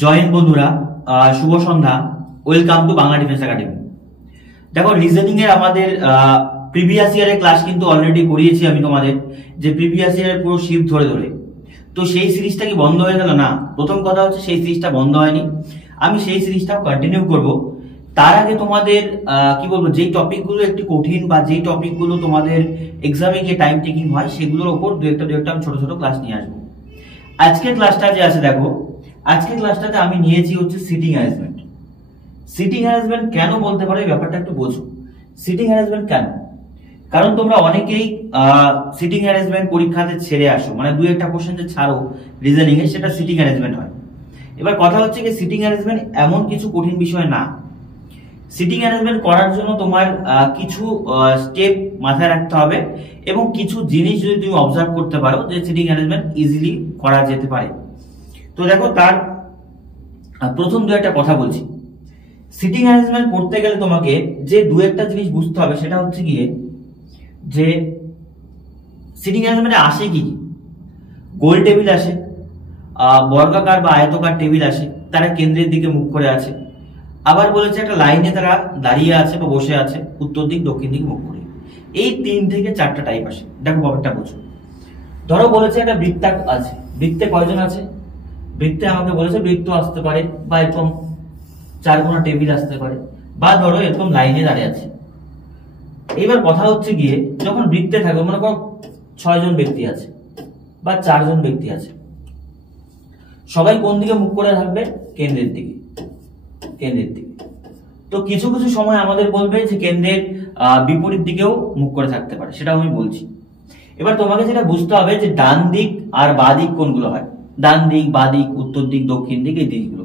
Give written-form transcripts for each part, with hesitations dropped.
জয় হিন্দ বন্ধুরা, শুভ সন্ধ্যা। Welcome to Bangla defence academy. দেখো, রিজনিং এর আমাদের প্রিভিয়াস ইয়ারের ক্লাস কিন্তু অলরেডি করিয়েছি আমি তোমাদের, যে প্রিভিয়াস ইয়ারের পুরো শিফট ধরে ধরে। তো সেই সিরিজটা কি বন্ধ হয়ে গেল? না, প্রথম কথা হচ্ছে সেই সিরিজটা বন্ধ হয়নি, আমি সেই সিরিজটা কন্টিনিউ করব। তার আগে তোমাদের কি বলবো, যেই টপিকগুলো একটু কঠিন বা যেই টপিকগুলো তোমাদের এক্সামে গিয়ে টাইম টেকিং হয়, সেগুলোর উপর দু একটা আমি ছোট ছোট ক্লাস নিয়ে আসবো। আজকের ক্লাসটা যে আছে, দেখো আজকের ক্লাসটাতে আমি নিয়েছি হচ্ছে সিটিং হ্যারাসমেন্ট। সিটিং হ্যারাসমেন্ট কেন বলতে পারো, এই ব্যাপারটা একটু বোঝো। সিটিং হ্যারাসমেন্ট কেন? কারণ তোমরা অনেকেই সিটিং হ্যারাসমেন্ট পরীক্ষাতে ছেড়ে আসো, মানে দুই একটা কোশ্চেন যে ছাড়ো রিজনিং এ, সেটা সিটিং হ্যারাসমেন্ট হয়। এবার কথা হচ্ছে কি, সিটিং হ্যারাসমেন্ট এমন কিছু কঠিন বিষয় না। সিটিং হ্যারাসমেন্ট করার জন্য তোমার কিছু স্টেপ মাথায় রাখতে হবে এবং কিছু জিনিস যদি তুমি অবজার্ভ করতে পারো, যে সিটিং হ্যারাসমেন্ট ইজিলি করা যেতে পারে। তো দেখো, তার প্রথম দু একটা কথা বলছি। সিটিং হ্যারাসমেন্ট করতে গেলে তোমাকে যে দু একটা জিনিস বুঝতে হবে, সেটা হচ্ছে গিয়ে যে সিটিং হ্যারাসমেন্টে আসে কি, গোল টেবিল আসে, বর্গাকার বা আয়তকার টেবিল আসে, তারা কেন্দ্রের দিকে মুখ করে আছে। আবার বলেছে একটা লাইনে তারা দাঁড়িয়ে আছে বা বসে আছে, উত্তর দিক দক্ষিণ দিক মুখ করে। এই 3 থেকে 4টা টাইপ আসে। দেখো ব্যাপারটা বুঝো। ধরো বলেছে একটা বৃত্তাক আছে, বৃত্তে কয়জন আছে? বৃত্তে আমাকে বলেছে বৃত্ত আসতে পারে, বা এরকম 4 কোণা টেবিল আসতে পারে, বা ধরো এরকম লাইনে দাঁড়িয়ে আছে। এবার কথা হচ্ছে গিয়ে, যখন বৃত্তে থাকবে, মনে করো 6 জন ব্যক্তি আছে বা 4 জন ব্যক্তি আছে, সবাই কোন দিকে মুখ করে থাকবে? কেন্দ্রের দিকে, কেন্দ্রের দিকে। তো কিছু কিছু সময় আমাদের বলবে যে কেন্দ্রের বিপরীত দিকেও মুখ করে থাকতে পারে, সেটা আমি বলছি। এবার তোমাকে যেটা বুঝতে হবে যে ডান দিক আর বাঁ দিক কোনগুলো হয়। ডান দিক, বাঁ দিক, উত্তর দিক, দক্ষিণ দিক, এই দিকগুলো।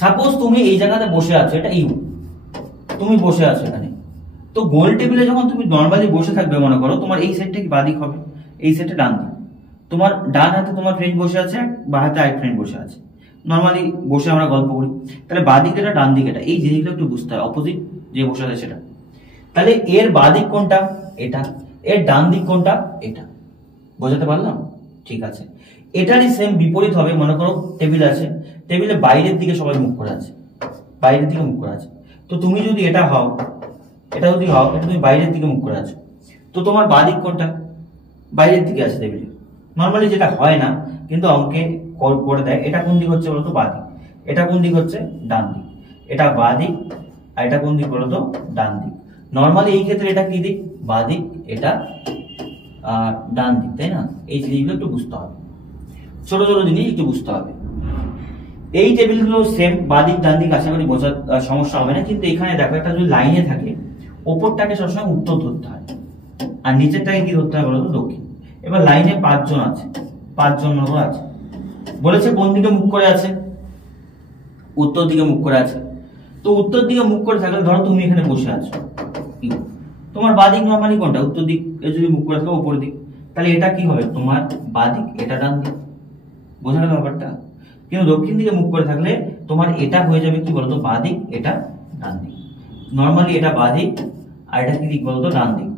সাপোজ তুমি এই জায়গাতে বসে আছো, এটা ইউ, তুমি বসে আছো এখানে। তো গোল টেবিলে যখন তুমি নর্মালি বসে থাকবে, মনে করো তোমার এই সাইডটা কি বাঁ দিক হবে, এই সাইডটা ডান দিক। তোমার ডান হাতে তোমার ফ্রেন্ড বসে আছে, বাঁ হাতে আরেক ফ্রেন্ড বসে আছে। নর্মালি বসে আমরা গল্প করি, তাহলে বাঁ দিক এটা, ডান দিক এটা, এই জিনিসগুলো একটু বুঝতে হয়। অপোজিট যে বসে আছে সেটা, তাহলে এর বাঁ দিক কোনটা? এটা। এর ডান দিক কোনটা? এটা। বোঝাতে পারলাম? ঠিক আছে। এটারই সেম বিপরীত হবে। মনে করো টেবিল আছে, টেবিলে বাইরের দিকে সবাই মুখ করে আছে, বাইরের দিকে মুখ করে আছে। তো তুমি যদি এটা হও, এটা যদি হও, এটা তুমি বাইরের দিকে মুখ করে আছো, তো তোমার বাঁ দিক কোনটা? বাইরের দিকে আছে টেবিলে। নর্মালি যেটা হয় না, কিন্তু অঙ্কে করে দেয়। এটা কোন দিক হচ্ছে বলতো? বাঁ দিক। এটা কোন দিক হচ্ছে? ডান দিক। এটা বাঁ দিক, আর এটা কোন দিক বলতো? ডান দিক। নর্মালি এই ক্ষেত্রে এটা কি দিক? বাঁ দিক, এটা ডান দিক, তাই না? এই জিনিসগুলো একটু বুঝতে হবে, ছোট ছোট জিনিস একটু বুঝতে হবে। এই টেবিলগুলো সেম, বাঁ দিক ডান দিক, আশা করি বোঝার সমস্যা হবে না। কিন্তু এখানে দেখো, একটা যদি লাইনে থাকে, ওপরটাকে সবসময় উত্তর ধরতে হয়, আর নিচেরটাকে কি ধরতে হয় বলতো? দক্ষিণ। এবার লাইনে 5 জন আছে, 5 জন মনে আছে, বলেছে কোন দিকে মুখ করে আছে? উত্তর দিকে মুখ করে আছে। তো উত্তর দিকে মুখ করে থাকলে, ধরো তুমি এখানে বসে আছো, তোমার বাঁ দিক নর্মালি কোনটা? উত্তর দিক যদি মুখ করে থাকো, উপর দিক। তাহলে এটা কি হবে? তোমার বাঁ দিক, এটা ডান দিক। বোঝা গেল ব্যাপারটা? কিন্তু দক্ষিণ দিকে মুখ করে থাকলে তোমার এটা হয়ে যাবে কি বলতো? বাঁ দিক, এটা ডান দিক। নর্মালি এটা বাঁ দিক, আর এটা কি দিক বলতো? ডান দিক।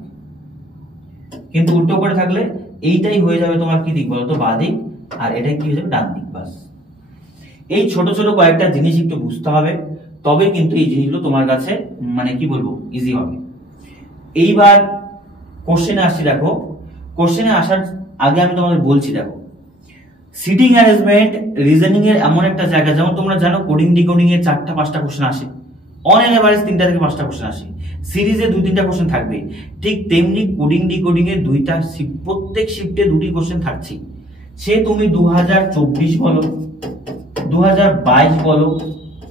কিন্তু উল্টো করে থাকলে এইটাই হয়ে যাবে তোমার কি দিক বলতো? বাঁ দিক, আর এটাই কি হয়ে যাবে? ডান দিক। বাস, এই ছোট ছোট কয়েকটা জিনিস একটু বুঝতে হবে, তবে কিন্তু এই জিনিসগুলো তোমার কাছে মানে কি বলবো, ইজি হবে। এইবার কোশ্চেনে আসছি। দেখো, কোশ্চেনে আসার আগে আমি তোমাদের বলছি, দেখো সিটিং হ্যারাসমেন্ট রিজনিং এর এমন একটা জায়গা, যেমন তোমরা জানো কোডিং ডিকোডিং এর 4টা-5টা কোশ্চেন আসে, অন এন এভারেজ 3টা থেকে 5টা কোশ্চেন আসে, সিরিজে 2-3টা কোশ্চেন থাকবে। ঠিক তেমনি কোডিং ডিকোডিং এর 2টা শিফট, প্রত্যেক শিফটে 2টি কোশ্চেন থাকছে। সে তুমি 2024 বলো, 2022 বলো,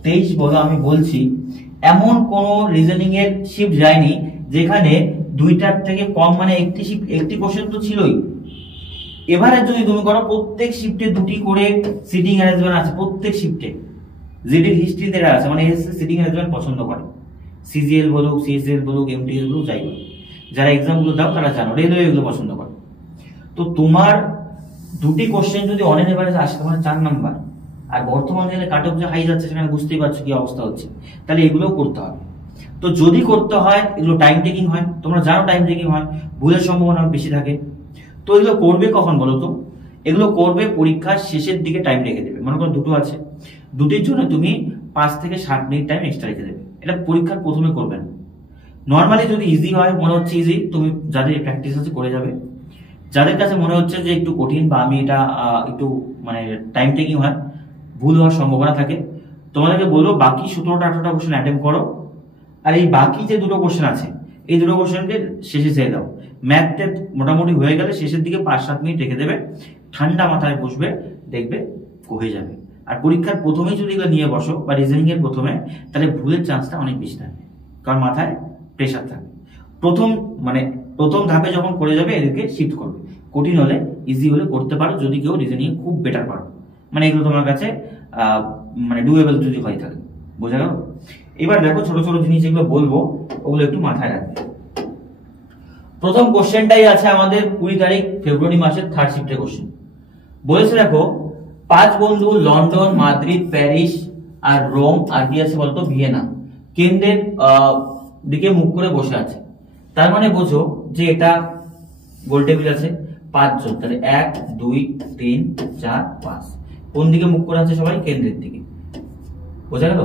23 বলো, আমি বলছি এমন কোন রিজনিং এর শিফট যায়নি যেখানে 2টার থেকে কম, মানে একটি শিফট, একটি কোশ্চেন তো ছিলই। এবারে যদি তুমি করো, প্রত্যেক শিফটে 2টি করে সিটিং হ্যারাসমেন্ট আছে, প্রত্যেক শিফটে। জিডির হিস্ট্রিতে আছে, মানে সিটিং হ্যারাসমেন্ট পছন্দ করে। সিজিএল বলুক, সিএসএল বলুক, এমটিএস বলুক, যাই বলুক, যারা এক্সাম গুলো দাও তারা জানো, রেলওয়ে এগুলো পছন্দ করে। তো তোমার 2টি কোশ্চেন যদি অন এন এভারেজ আসে, তোমার 4 নাম্বার, আর বর্তমানে কাট অফ যে হাই যাচ্ছে, সেখানে বুঝতেই পারছো কি অবস্থা হচ্ছে, তাহলে এগুলোও করতে হবে। তো যদি করতে হয়, এগুলো টাইম টেকিং হয়, তোমরা জানো টাইম টেকিং হয়, ভুলের সম্ভাবনা বেশি থাকে। তো এগুলো করবে কখন বলো তো? এগুলো করবে পরীক্ষার শেষের দিকে, টাইম রেখে দেবে। মনে করো দুটো আছে, দুটির জন্য তুমি 5 থেকে 7 মিনিট টাইম এক্সট্রা রেখে দেবে। এটা পরীক্ষার প্রথমে করবেন। নর্মালি যদি ইজি হয়, মনে হচ্ছে ইজি, তুমি যাদের প্র্যাকটিস আছে করে যাবে। যাদের কাছে মনে হচ্ছে যে একটু কঠিন বা আমি এটা একটু মানে টাইম টেকিং হয়, ভুল হওয়ার সম্ভাবনা থাকে, তোমাদেরকে বলবো বাকি 17টা 18টা কোশ্চেন অ্যাটেম্প করো, আর এই বাকি যে দুটো কোশ্চেন আছে এই দুটো কোশ্চেনকে শেষে ছেড়ে দাও। ম্যাথ মোটামুটি হয়ে গেলে শেষের দিকে 5-7 মিনিট রেখে দেবে, ঠান্ডা মাথায় বসবে, দেখবে হয়ে যাবে। আর পরীক্ষার প্রথমেই যদি এগুলো নিয়ে বসো বা রিজনিং এর প্রথমে, তাহলে ভুলের চান্সটা অনেক বেশি থাকবে, কারণ মাথায় প্রেশার থাকবে। প্রথম ধাপে যখন করে যাবে এদেরকে শিফট করবে, কঠিন হলে ইজি হলে করতে পারো যদি কেউ রিজনিং খুব বেটার পারো, মানে এগুলো তোমার কাছে মানে ডুয়েবল যদি হয়ে থাকে। বোঝা গেল? এবার দেখো ছোট ছোট জিনিস যেগুলো বলবো ওগুলো একটু মাথায় রাখবে। প্রথম কোশ্চেনটাই আছে আমাদের 20 তারিখ ফেব্রুয়ারি মাসের 3rd শিফটের কোশ্চেন। বলেছে দেখো 5 বন্ধু লন্ডন, মাদ্রিদ, প্যারিস আর রোম আর কি আছে বলতো ভিয়েনা কেন্দ্রের দিকে মুখ করে বসে আছে। তার মানে বোঝো যে এটা গোল টেবিল আছে 5 জন, তাহলে 1 2 3 4 5 কোন দিকে মুখ করে আছে? সবাই কেন্দ্রের দিকে। বোঝা গেল?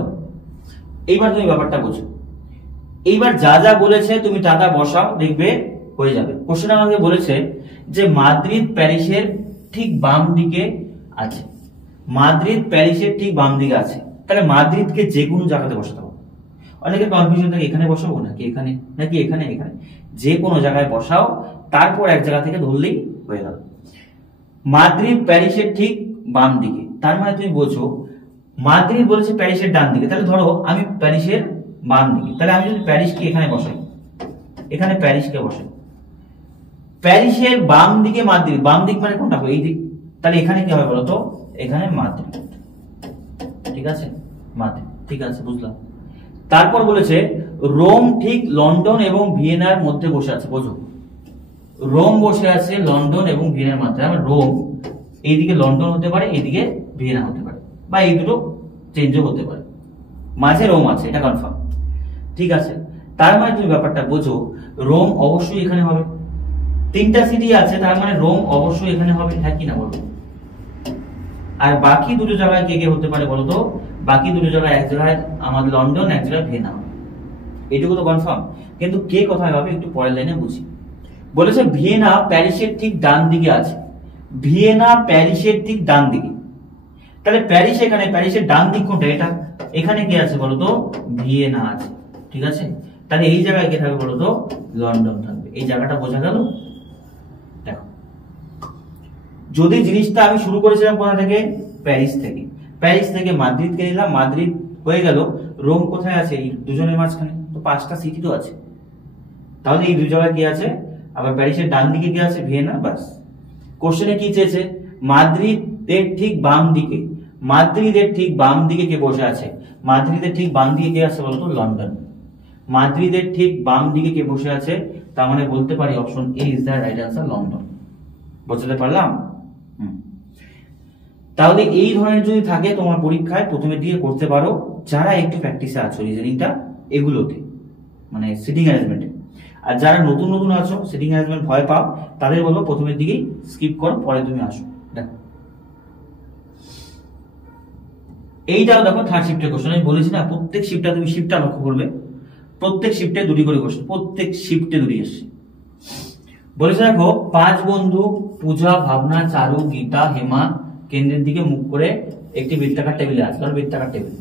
এইবার তুমি ব্যাপারটা বোঝো। এইবার যা যা বলেছে তুমি টাকা বসাও, দেখবে হয়ে যাবে। কোশ্চেন আমাকে বলেছে যে মাদ্রিদ প্যারিসের ঠিক বাম দিকে আছে, মাদ্রিদ প্যারিসের ঠিক বাম দিকে আছে, তাহলে মাদ্রিদকে যে কোনো জায়গাতে বসাতে হবে। অনেকে কনফিউশন থাকে এখানে বসাবো নাকি এখানে, নাকি এখানে, এখানে যে কোনো জায়গায় বসাও, তারপর এক জায়গা থেকে ধরলেই হয়ে গেল। মাদ্রিদ প্যারিসের ঠিক বাম দিকে, তার মানে তুমি বোঝো মাদ্রিদ বলেছে প্যারিসের ডান দিকে, তাহলে ধরো আমি প্যারিসের বাম দিকে, তাহলে আমি যদি প্যারিসকে এখানে বসাই, এখানে প্যারিসকে বসাই, প্যারিসের বাম দিকে মাদ্রিদ, বাম দিক মানে কোনটা? এই দিক, তাহলে এখানে কি হবে বলতো? এখানে মাদ্রিদ। ঠিক আছে, মাদ্রিদ। ঠিক আছে, বুঝলাম। তারপর বলেছে রোম ঠিক লন্ডন এবং ভিয়েনার মধ্যে বসে আছে। বোঝো রোম বসে আছে লন্ডন এবং ভিয়েনার মধ্যে, মানে রোম এইদিকে লন্ডন হতে পারে, এইদিকে ভিয়েনা হতে পারে, বা এই দুটো চেঞ্জও হতে পারে, মাঝে রোম আছে, এটা কনফার্ম। ঠিক আছে, তার মানে তুমি ব্যাপারটা বোঝো রোম অবশ্যই এখানে হবে। 3টা সিটি আছে, তার মানে রোম অবশ্যই এখানে হবে, হ্যাঁ কি না বলো? আর বাকি দুটো জায়গায় কে কে হতে পারে বলতো? বাকি দুটো জায়গায়, এক জায়গায় আমাদের লন্ডন, এক জায়গায় ভিয়েনা হবে, এইটুকু তো কনফার্ম। কিন্তু কে কোথায় হবে একটু পরের লাইনে বুঝি। বলেছে ভিয়েনা প্যারিসের ঠিক ডান দিকে আছে, ভিয়েনা প্যারিসের ঠিক ডান দিকে, তাহলে প্যারিস এখানে, প্যারিসের ডান দিক কোনটা? এটা। এখানে কি আছে বলতো? ভিয়েনা আছে। ঠিক আছে, তাহলে এই জায়গায় কে থাকবে বলতো? লন্ডন থাকবে। এই জায়গাটা বোঝা গেল? দেখো, যদি জিনিসটা আমি শুরু করেছিলাম কোথা থেকে? প্যারিস থেকে, প্যারিস থেকে মাদ্রিদকে নিলাম, মাদ্রিদ হয়ে গেল, রোম কোথায় আছে? এই দুজনের মাঝখানে, তো 5টা সিটি তো আছে, তাহলে এই দুই জায়গায় কি আছে? আবার প্যারিসের ডান দিকে কি আছে? ভিয়েনা। বাস। কোশ্চেনে কি চেয়েছে? মাদ্রিদের ঠিক বাম দিকে, মাদ্রিদের ঠিক বাম দিকে কে বসে আছে? মাদ্রিদের ঠিক বাম দিকে কে আছে বলতো? লন্ডন। মাদ্রিদের ঠিক বাম দিকে কে বসে আছে? তার মানে বলতে পারি option A is the right answer, London. বুঝতে পারলাম? তাহলে এই ধরনের যদি থাকে তোমার পরীক্ষায় প্রথমের দিকে করতে পারো, যারা একটু প্র্যাকটিসে আছো রিজনিংটা এগুলোতে, মানে সিটিং অ্যারেঞ্জমেন্টে। আর যারা নতুন নতুন আছো, সিটিং অ্যারেঞ্জমেন্ট ভয় পাও, তাদের বলবো প্রথমের দিকেই স্কিপ করো, পরে তুমি আসো। দেখো এইটাও দেখো 3rd শিফটের কোশ্চেন। আমি বলেছি না প্রত্যেক শিফটটা তুমি শিফটটা লক্ষ্য করবে, প্রত্যেক শিফটে দুটি করে কোশ্চেন, প্রত্যেক শিফটে দুটি এসছে। বলেছে দেখো 5 বন্ধু পূজা, ভাবনা, চারু, গীতা, হেমা কেন্দ্রের দিকে মুখ করে একটি বৃত্তাকার টেবিলে আছে। ধরো বৃত্তাকার টেবিল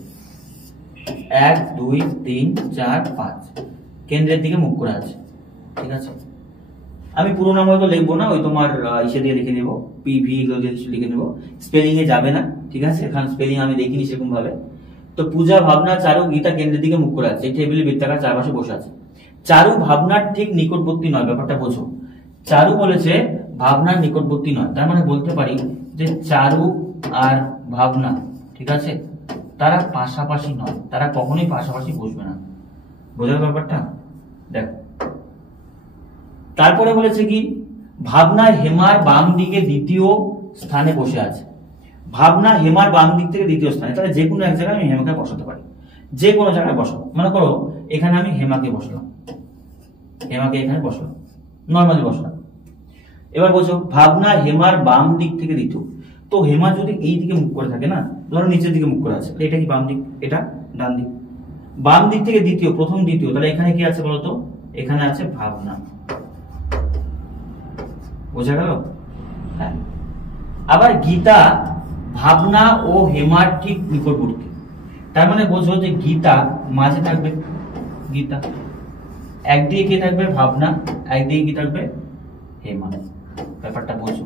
1 2 3 4 5 কেন্দ্রের দিকে মুখ করে আছে। ঠিক আছে, আমি পুরো নাম হয়তো লিখবো না, ওই তোমার ইসে দিয়ে লিখে নেবো, পিভি লিখে নেবো, স্পেলিং এ যাবে না। ঠিক আছে, এখন স্পেলিং আমি দেখিনি সেরকম ভাবে। তো পূজা, ভাবনা, চারু, গীতা কেন্দ্রের দিকে মুখ করে আছে, এই টেবিলে বৃত্তাকার চারপাশে বসে আছে। চারু ভাবনার ঠিক নিকটবর্তী নয়, ব্যাপারটা বোঝো। চারু বলেছে ভাবনার নিকটবর্তী নয়, তার মানে বলতে পারি যে চারু আর ভাবনা, ঠিক আছে, তারা পাশাপাশি নয়, তারা কখনোই পাশাপাশি বসবে না। বোঝার ব্যাপারটা? দেখো তারপরে বলেছে কি, ভাবনা হেমার বাম দিকে দ্বিতীয় স্থানে বসে আছে। ভাবনা হেমার বাম দিক থেকে দ্বিতীয় স্থানে, তাহলে যে কোনো এক জায়গায় আমি হেমাকে বসাতে পারি, যে কোনো জায়গায় বসাবো। মনে করো এখানে আমি হেমাকে বসলাম, হেমাকে এখানে বসলাম, নর্মালি বসলাম। এবার বলছো ভাবনা হেমার বাম দিক থেকে দ্বিতীয়, তো হেমা যদি এই দিকে মুখ করে থাকে না, ধরো নিচের দিকে মুখ করে আছে, এটা কি বাম দিক, এটা ডান দিক। বাম দিক থেকে দ্বিতীয়, প্রথম দ্বিতীয়, তাহলে এখানে কি আছে বলতো, এখানে আছে ভাবনা। বোঝা গেল? হ্যাঁ। আবার গীতা ভাবনা ও হেমার ঠিক নিকটবর্তী, তার মানে বোঝো যে গীতা মাঝে থাকবে, গীতা একদিকে কি থাকবে ভাবনা, একদিকে কি থাকবে হেমা। ব্যাপারটা বোঝো?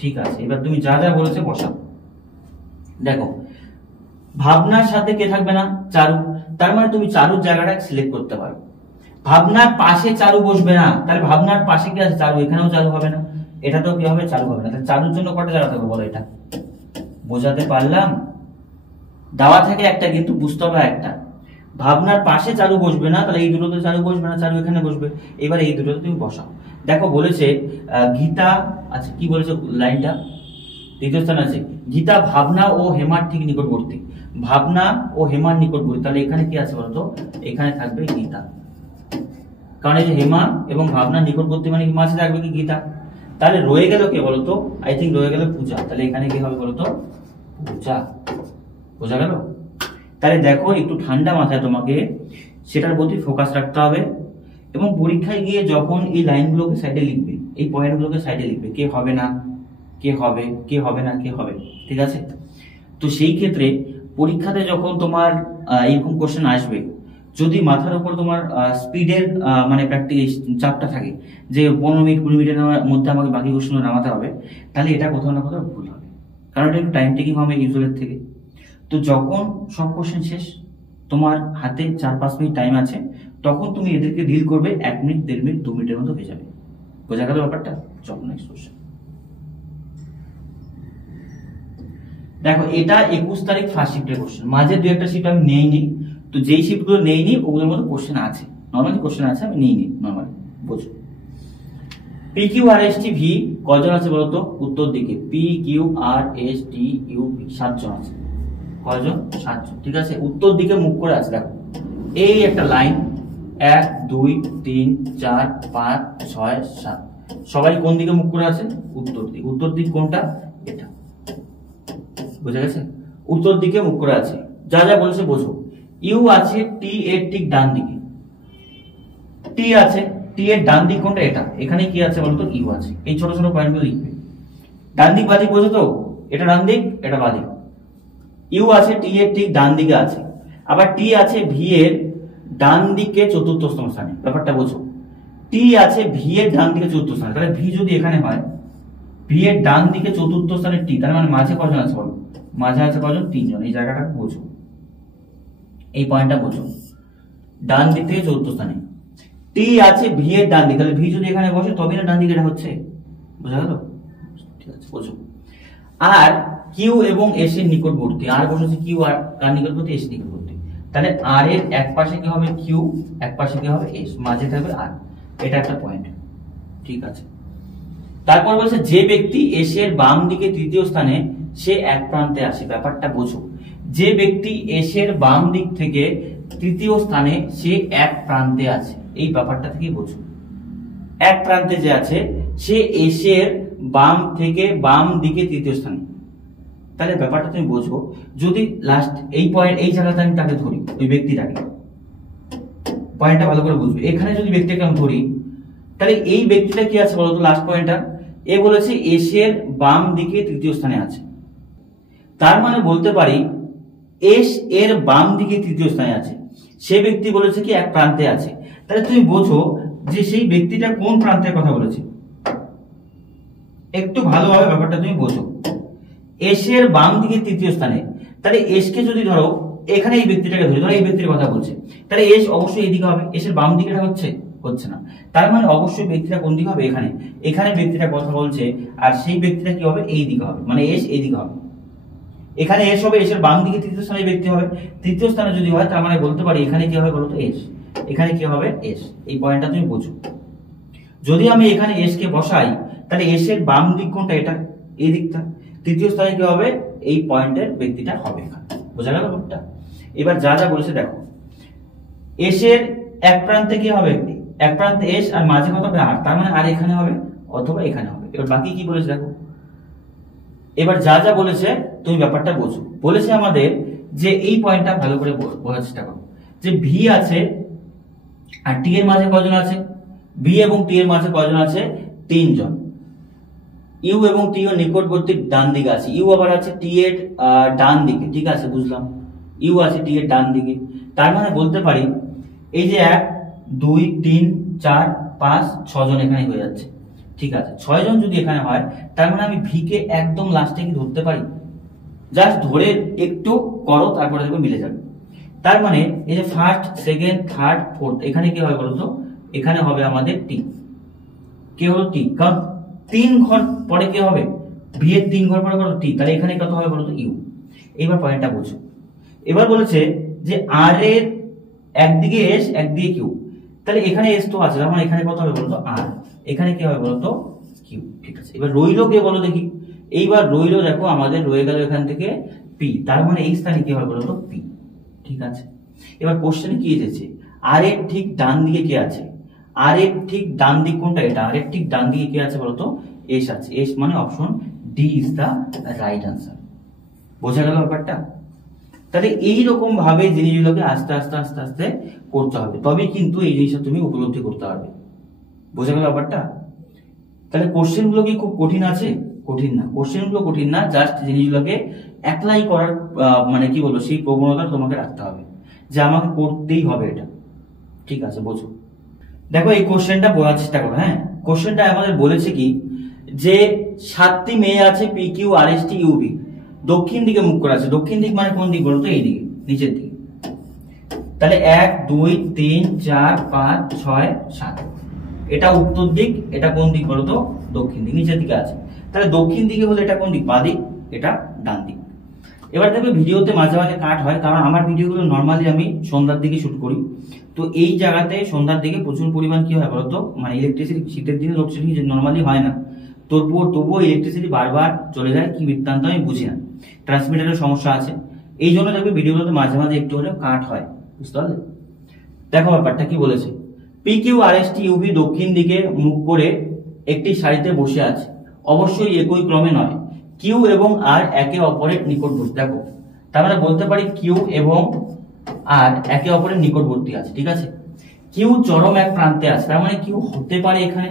ঠিক আছে, এবার তুমি যা যা বলেছে বসাও। দেখো ভাবনার সাথে কে থাকবে না, চারু, তার মানে তুমি চারুর জায়গাটা সিলেক্ট করতে পারো। ভাবনার পাশে চারু বসবে না, তাহলে ভাবনার পাশে কি আছে চারু, এখানেও চারু হবে না, এটাতেও কি হবে চারু হবে না, তাহলে চারুর জন্য কটা জায়গা থাকবে বলো, এটা বোঝাতে পারলাম? দেওয়া থাকে একটা, কিন্তু বুঝতে হবে একটা। ভাবনার পাশে চারু বসবে না, তাহলে এই দুটোতে চারু বসবে না, চারু এখানে বসবে। এবার এই দুটোতে তুমি বসাও। দেখো বলেছে গীতা, আচ্ছা কি বলেছে লাইনটা, তৃতীয় স্থান আছে গীতা ভাবনা ও হেমার ঠিক নিকটবর্তী, ভাবনা ও হেমার নিকটবর্তী, তাহলে এখানে কি আছে বলতো, এখানে থাকবে গীতা। কারণ এই যে হেমা এবং ভাবনার নিকটবর্তী মানে কি মাঝে থাকবে কি গীতা। তাহলে রয়ে গেল কে বলতো, আই থিঙ্ক রয়ে গেল পূজা, তাহলে এখানে কি হবে বলতো, পূজা। বোঝা গেল? তাহলে দেখো একটু ঠান্ডা মাথায় তোমাকে সেটার প্রতি ফোকাস রাখতে হবে, এবং পরীক্ষায় গিয়ে যখন এই লাইনগুলোকে সাইডে লিখবে, এই পয়েন্টগুলোকে সাইডে লিখবে, কে হবে না, কে হবে, কে হবে না, কে হবে, ঠিক আছে? তো সেই ক্ষেত্রে পরীক্ষাতে যখন তোমার এরকম কোশ্চেন আসবে, যদি মাথার উপর তোমার স্পিডের মানে প্র্যাকটিস চাপটা থাকে যে 15 মিনিট 20 মিনিটের মধ্যে আমাকে বাকি কোশ্চেন নামাতে হবে, তাহলে এটা কোথাও না কোথাও ভুল হবে, কারণ এটা একটু টাইম টেকিং হবে ইউজুয়ালের থেকে। তো যখন সব কোশ্চেন শেষ, তোমার হাতে 4-5 মিনিট টাইম আছে, তখন তুমি এদেরকে ডিল করবে 1 মিনিট 1.5 মিনিট 2 মিনিটের মধ্যে হয়ে যাবে। বোঝা গেল ব্যাপারটা? চলো নেক্সট কোশ্চেন। দেখো এটা 21 তারিখ ফার্স্ট শিফটের কোশ্চেন, মাঝে 2-1টা শিফট আমি নেইনি, তো যেই শিফটগুলো নেইনি ওগুলোর মধ্যে কোশ্চেন আছে, নর্মালি কোশ্চেন আছে, আমি নেইনি নর্মালি, বুঝো। P Q R S T V কজন আছে বলতো, উত্তর দিকে P Q R S T U V 7 জন আছে। কজন? 7 জন, ঠিক আছে। উত্তর দিকে মুখ করে আছে, দেখো এই একটা লাইন 1 2 3 4 5 6 7, সবাই কোন দিকে মুখ করে আছে, উত্তর দিক। উত্তর দিক কোনটা, এটা, বুঝা গেছে? উত্তর দিকে মুখ করে আছে, যা যা বলেছে বোঝো। ইউ আছে টি এর ঠিক ডান দিকে, টি আছে, টি এর ডান দিক কোনটা, এটা, এখানে কি আছে বলতো, ইউ আছে। এই ছোট ছোট পয়েন্টগুলো লিখবে, ডান দিক বাদিক বোঝো তো, এটা ডান দিক এটা বাদিক। ইউ আছে টি এর ঠিক ডান দিকে আছে, আবার টি আছে ভি এর ডান দিকে চতুর্থতম স্থানে, ব্যাপারটা বোঝো। টি আছে ভি এর ডান দিকে চতুর্থ স্থানে, তাহলে ভি যদি এখানে হয়, ভি এর ডান দিকে চতুর্থ স্থানে টি, তার মানে মাঝে কজন আছে বলো, মাঝে আছে কজন, 3 জন। এই জায়গাটা বোঝো, এই পয়েন্টটা বোঝো, ডান দিক থেকে চতুর্থ স্থানে টি আছে ভি এর ডান দিকে, তাহলে ভি যদি এখানে বসে তবে না ডান দিকে এটা হচ্ছে, বোঝা গেল? ঠিক আছে, বোঝো। আর কিউ এবং এস এর নিকটবর্তী, আর বসেছে কিউ আর কার নিকটবর্তী, এস নিকটবর্তী, তাহলে আর এর এক পাশে কি হবে কিউ, এক পাশে কি হবে এস, মাঝে থাকবে আর, এটা একটা পয়েন্ট, ঠিক আছে। তারপর বলছে যে ব্যক্তি এস এর বাম দিকে তৃতীয় স্থানে সে এক প্রান্তে আসে, ব্যাপারটা বোঝো। যে ব্যক্তি এস এর বাম দিক থেকে তৃতীয় স্থানে সে এক প্রান্তে আছে, এই ব্যাপারটা থেকে বোঝো। এক প্রান্তে যে আছে সে এস এর বাম থেকে বাম দিকে তৃতীয় স্থানে, তাহলে ব্যাপারটা তুমি বোঝো। যদি লাস্ট এই পয়েন্ট, এই জায়গাতে আমি তাকে ধরি, ওই ব্যক্তিটাকে, পয়েন্টটা ভালো করে বুঝবে। এখানে যদি ব্যক্তিটাকে আমি ধরি, তাহলে এই ব্যক্তিটা কি আছে বলতো, লাস্ট পয়েন্টটা এ বলেছে এস এর বাম দিকে তৃতীয় স্থানে আছে, তার মানে বলতে পারি এস এর বাম দিকে তৃতীয় স্থানে আছে, সে ব্যক্তি বলেছে কি এক প্রান্তে আছে, তাহলে তুমি বোঝো যে সেই ব্যক্তিটা কোন প্রান্তের কথা বলেছে, একটু ভালোভাবে ব্যাপারটা তুমি বোঝো। এস এর বাম দিকে তৃতীয় স্থানে, তাহলে এস কে যদি ধরো এখানে এই ব্যক্তিটাকে ধরি, ধরো এই ব্যক্তির কথা বলছে, তাহলে এস অবশ্যই এইদিকে হবে, এস এর বাম দিকেটা হচ্ছে না, তার মানে অবশ্যই ব্যক্তিটা কোন দিকে হবে, এখানে, এখানে ব্যক্তিটা কথা বলছে, আর সেই ব্যক্তিটা কি হবে, এই দিকে হবে, মানে এস এই দিকে হবে। এখানে এস হবে, এস এর বাম দিকে তৃতীয় স্থানে ব্যক্তি হবে, তৃতীয় স্থানে যদি হয় তার মানে বলতে পারি এখানে কি হবে বলতো, এস, এখানে কি হবে এস, এই পয়েন্টটা তুমি বোঝো। যদি আমি এখানে এস কে বসাই, তাহলে এস এর বাম দিক কোনটা, এটা, এই দিকটা, তৃতীয় স্থানে কি হবে, এই পয়েন্টের ব্যক্তিটা হবে এখানে, বোঝা গেল ব্যাপারটা? এবার যা যা বলেছে দেখো, এস এর এক প্রান্তে কি হবে, এক প্রান্তে এস আর মাঝে কত হবে আর, তার মানে আর এখানে হবে অথবা এখানে হবে। এবার বাকি কি বলেছে দেখো, এবার যা যা বলেছে তুমি ব্যাপারটা বোঝো। বলেছে আমাদের যে এই পয়েন্টটা ভালো করে বোঝার চেষ্টা করো, যে ভি আছে আর টি এর মাঝে কজন আছে, ভি এবং টি এর মাঝে কজন আছে, 3 জন। ইউ এবং টি এর নিকটবর্তী ডান দিকে আছে, ইউ আবার আছে টি এর ডান দিকে, ঠিক আছে বুঝলাম, ইউ আছে টি এর ডান দিকে। তার মানে বলতে পারি এই যে 1 2 3 4 5 6 জন এখানে হয়ে যাচ্ছে, ঠিক আছে। 6 জন যদি এখানে হয় তার মানে আমি ভি কে একদম লাস্টে কি ধরতে পারি, জাস্ট ধরে একটু করো তারপরে দেখবে মিলে যাবে। তার মানে এই যে ফার্স্ট সেকেন্ড থার্ড ফোর্থ এখানে কি হবে বলতো, এখানে হবে আমাদের টি, কে হলো টি, কারণ 3 ঘর পরে কি হবে, ভি এর 3 ঘর পরে কত টি, তাহলে এখানে কত হবে বলতো ইউ। এইবার পয়েন্টটা বুঝো। এবার বলেছে যে আর এর একদিকে এস একদিকে কিউ, তাহলে এখানে এস তো আছে, তার মানে এখানে কত হবে বলতো আর, এখানে কি হবে বলতো কিউ, ঠিক আছে। এবার রইলো কে বলো দেখি, এইবার রইলো দেখো আমাদের রয়ে গেল এখান থেকে পি, তার মানে এই স্থানে কি হবে বলতো পি, ঠিক আছে। এবার কোশ্চেনে কি এসেছে, আর এর ঠিক ডান দিকে কে আছে, আর এর ঠিক ডান দিক কোনটা, এটা আর এর ঠিক ডান দিকে কে আছে বলতো, এস আছে, এস মানে option D is the right answer. বোঝা গেল ব্যাপারটা? তাহলে এইরকম ভাবে জিনিসগুলোকে আস্তে আস্তে আস্তে আস্তে করতে হবে, তবে কিন্তু এই জিনিসটা তুমি উপলব্ধি করতে পারবে। বোঝা গেল ব্যাপারটা? তাহলে কোশ্চেন গুলো কি খুব কঠিন আছে? কঠিন না, কোশ্চেন গুলো কঠিন না, জাস্ট জিনিসগুলোকে অ্যাপ্লাই করার মানে কি বলবো সেই প্রবণতা তোমাকে রাখতে হবে যে আমাকে করতেই হবে এটা, ঠিক আছে। বোঝো, দেখো এই কোশ্চেনটা বোঝার চেষ্টা করো। হ্যাঁ, কোশ্চেনটা আমাদের বলেছে কি যে 7টি মেয়ে আছে P Q R S T UV, দক্ষিণ দিকে মুখ করে আছে। দক্ষিণ দিক মানে কোন দিক বলতো, এই দিকে, নিচের দিকে। তাহলে 1 2 3 4 5 6 7, এটা উত্তর দিক, এটা কোন দিক বলতো, দক্ষিণ দিক, নিচের দিকে আছে। তাহলে দক্ষিণ দিকে হলে এটা কোন দিক, বাঁ দিক, এটা ডান দিক। এবার দেখবে ভিডিওতে মাঝে মাঝে কাট হয়, কারণ আমার ভিডিওগুলো নর্মালি আমি সন্ধ্যার দিকে শুট করি, তো এই জায়গাতে সন্ধ্যার দিকে প্রচুর পরিমাণ কি হয় বলতো, মানে ইলেকট্রিসিটি, শীতের দিনে লোডশেডিং নর্মালি হয় না, তবুও ইলেকট্রিসিটি বারবার চলে যায়, কি বৃত্তান্ত আমি বুঝি না, ট্রান্সমিটারের সমস্যা আছে, এই জন্য দেখবে ভিডিওগুলোতে মাঝে মাঝে একটু হলেও কাট হয়, বুঝতে পারলে? দেখো ব্যাপারটা কি বলেছে, P Q R S T UV দক্ষিণ দিকে মুখ করে একটি সারিতে বসে আছে, অবশ্যই একই ক্রমে নয়, কিউ এবং আর একে অপরের নিকটবর্তী। দেখো তার মানে বলতে পারি কিউ এবং আর একে অপরের নিকটবর্তী আছে, ঠিক আছে। কিউ চরম এক প্রান্তে আছে, তার মানে কিউ হতে পারে এখানে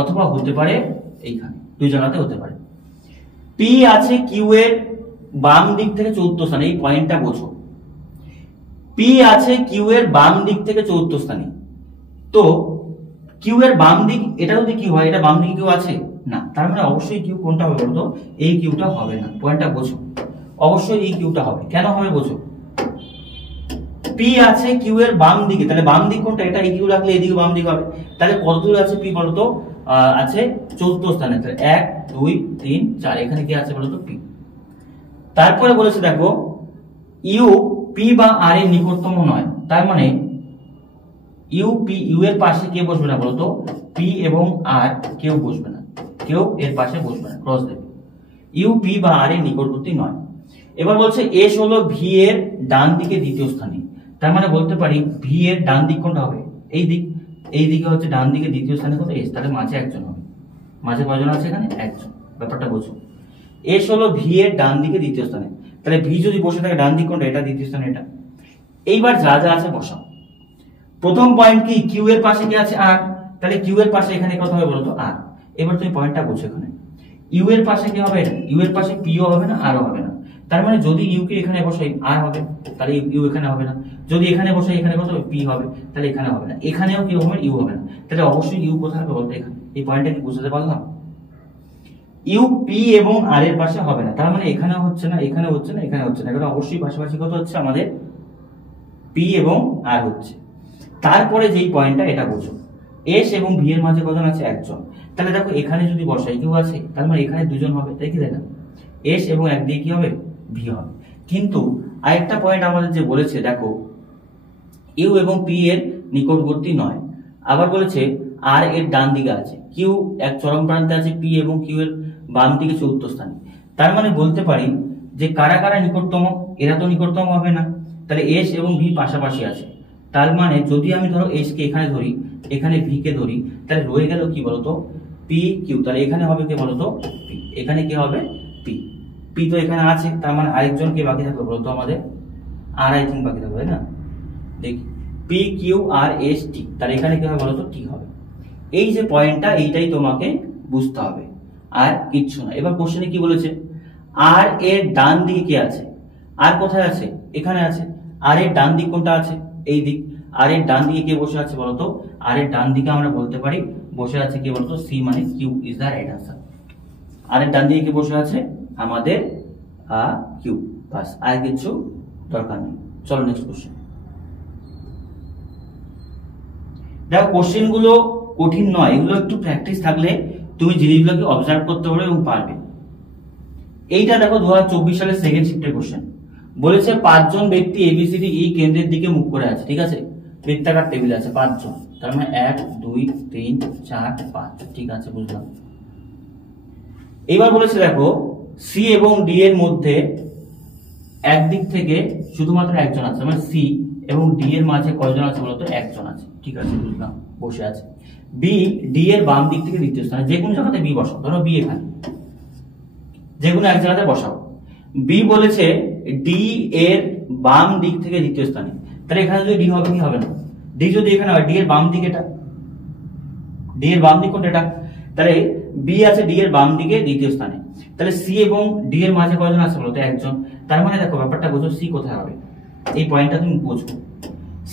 অথবা হতে পারে এইখানে, দুই জায়গাতে হতে পারে। পি আছে কিউ এর বাম দিক থেকে চতুর্থ স্থানে, এই পয়েন্টটা বোঝো, পি আছে কিউ এর বাম দিক থেকে চতুর্থ স্থানে। তো কিউ এর বাম দিক, এটা যদি কিউ হয়, এটা বাম দিকে কিউ আছে না, তার মানে অবশ্যই কিউ কোনটা হবে বলতো, এই কিউটা হবে না। পয়েন্টটা বোঝো, অবশ্যই এই কিউটা হবে, কেন হবে বোঝো, পি আছে কিউ এর বাম দিকে, তাহলে বাম দিক কোনটা, এটা এই কিউ রাখলে এদিকে বাম দিক হবে, তাহলে কত দূর আছে পি বলতো, আছে চতুর্থ স্থানে, তাহলে 1 2 3 4, এখানে কি আছে বলতো পি। তারপরে বলেছে দেখো ইউ পি বা আর এর নিকটতম নয়, তার মানে ইউ পি, ইউ এর পাশে কে বসবে না বলতো, পি এবং আর কেউ বসবে না, কেউ এর পাশে বসবে না, ক্রস দেবে। ইউ পি বা আর এর নিকটবর্তী নয়। এবার বলছে এস হলো ভি এর ডান দিকে দ্বিতীয় স্থানে, তার মানে বলতে পারি ভি এর ডান দিক কোনটা হবে, এই দিক, এই দিকে হচ্ছে ডান দিকে দ্বিতীয় স্থানে কত এস, তাহলে মাঝে একজন হবে, মাঝে কয়জন আছে এখানে, একজন। ব্যাপারটা বোঝো, এস হলো ভি এর ডান দিকে দ্বিতীয় স্থানে, তাহলে ভি যদি বসে থাকে ডান দিক কোনটা, এটা দ্বিতীয় স্থানে, এটা। এইবার যা যা আছে বসাও। প্রথম পয়েন্ট কি, কিউ এর পাশে কি আছে আর, তাহলে কিউ এর পাশে এখানে কত হবে বলতো আর। এবার তুমি পয়েন্টটা বুঝো, এখানে ইউ এর পাশে কি হবে, ইউ এর পাশে পিও হবে না, আরও হবে না, তার মানে যদি ইউ কে এখানে বসাই আর হবে, তাহলে ইউ এখানে হবে না, যদি এখানে বসাই এখানে কত হবে পি হবে, তাহলে এখানে হবে না, এখানেও কি হবে ইউ হবে না, তাহলে অবশ্যই ইউ কোথায় হবে বলতো, এখানে। এই পয়েন্টটা কি বুঝতে পারলাম? ইউ পি এবং আর এর পাশে হবে না, তার মানে এখানে হচ্ছে না, এখানে হচ্ছে না, এখানে হচ্ছে না, কারণ অবশ্যই পাশাপাশি কত হচ্ছে আমাদের পি এবং আর হচ্ছে। তারপরে যেই পয়েন্টটা, এটা বোঝো, এস এবং ভি এর মাঝে কজন আছে, একজন। তাহলে দেখো এখানে যদি বসাই কিউ আছে, তার মানে এখানে দুজন হবে, তাই কি তাই না, এস এবং এক দিয়ে কি হবে, ভি হবে। কিন্তু আরেকটা পয়েন্ট আমাদের যে বলেছে, দেখো ইউ এবং পি এর নিকটবর্তী নয়, আবার বলেছে আর এর ডান দিকে আছে, কিউ এক চরম প্রান্তে আছে, পি এবং কিউ এর বাম দিকে চতুর্থ স্থানে। তার মানে বলতে পারি যে কারা কারা নিকটতম, এরা তো নিকটতম হবে না, তাহলে এস এবং ভি পাশাপাশি আছে, তার মানে যদি আমি ধরো এস কে এখানে ধরি, এখানে ভি কে ধরি, তাহলে রয়ে গেল কি বলতো পি কিউ, তাহলে এখানে হবে কি বলতো পি, এখানে কি হবে পি। পি তো এখানে আছে, তার মানে আরেকজন কে বাকি থাকলো বলতো আমাদের, আর আই থিঙ্ক বাকি থাকবে, তাই না? দেখি P Q R S T, তাহলে এখানে কি হবে বলতো, টি হবে। এই যে পয়েন্টটা, এইটাই তোমাকে বুঝতে হবে, আর কিচ্ছু না। এবার কোশ্চেনে কি বলেছে, আর এর ডান দিকে কে আছে? আর কোথায় আছে? এখানে আছে। আর এর ডান দিক কোনটা আছে? এই দিক। আর এর ডান দিকে কে বসে আছে বলতো? আর এর ডান দিকে আমরা বলতে পারি বসে আছে কে বলতো, সি, মানে Q is the right answer. আর এর ডান দিকে কে বসে আছে? আমাদের কিউ। বাস, আর কিছু দরকার নেই। চলো নেক্সট কোশ্চেন। দেখো কোশ্চেন গুলো কঠিন নয়, এগুলো একটু প্র্যাকটিস থাকলে তুমি জিনিসগুলোকে অবজার্ভ করতে পারবে এবং পারবে। এইটা দেখো 2024 সালের সেকেন্ড শিফটের কোশ্চেন। বলেছে 5 জন ব্যক্তি এবিসিডি ই কেন্দ্রের দিকে মুখ করে আছে, ঠিক আছে? বৃত্তাকার টেবিল আছে 5 জন, তার মানে 1 2 3 4 5, ঠিক আছে, বুঝলাম। এবার বলেছে দেখো সি এবং ডি এর মধ্যে একদিক থেকে শুধুমাত্র একজন আছে, মানে সি এবং ডি এর মাঝে কয়জন আছে বলতো? একজন আছে, ঠিক আছে, বুঝলাম, বসে আছে। বি ডি এর বাম দিক থেকে দ্বিতীয় স্থানে, যে কোনো জায়গাতে বি বসাও, ধরো বি এখানে, যে কোনো এক জায়গাতে বসাও। বি বলেছে ডি এর বাম দিক থেকে দ্বিতীয় স্থানে, তাহলে এখানে যদি ডি হবে কি হবে না? ডি যদি এখানে হয়, ডি এর বাম দিক এটা, ডি এর বাম দিক কোনটা? এটা। তাহলে বি আছে ডি এর বাম দিকে দ্বিতীয় স্থানে, তাহলে সি এবং ডি এর মাঝে কয়জন আছে বলতো? একজন। তার মানে দেখো ব্যাপারটা বুঝো, সি কোথায় হবে, এই পয়েন্টটা তুমি বুঝো।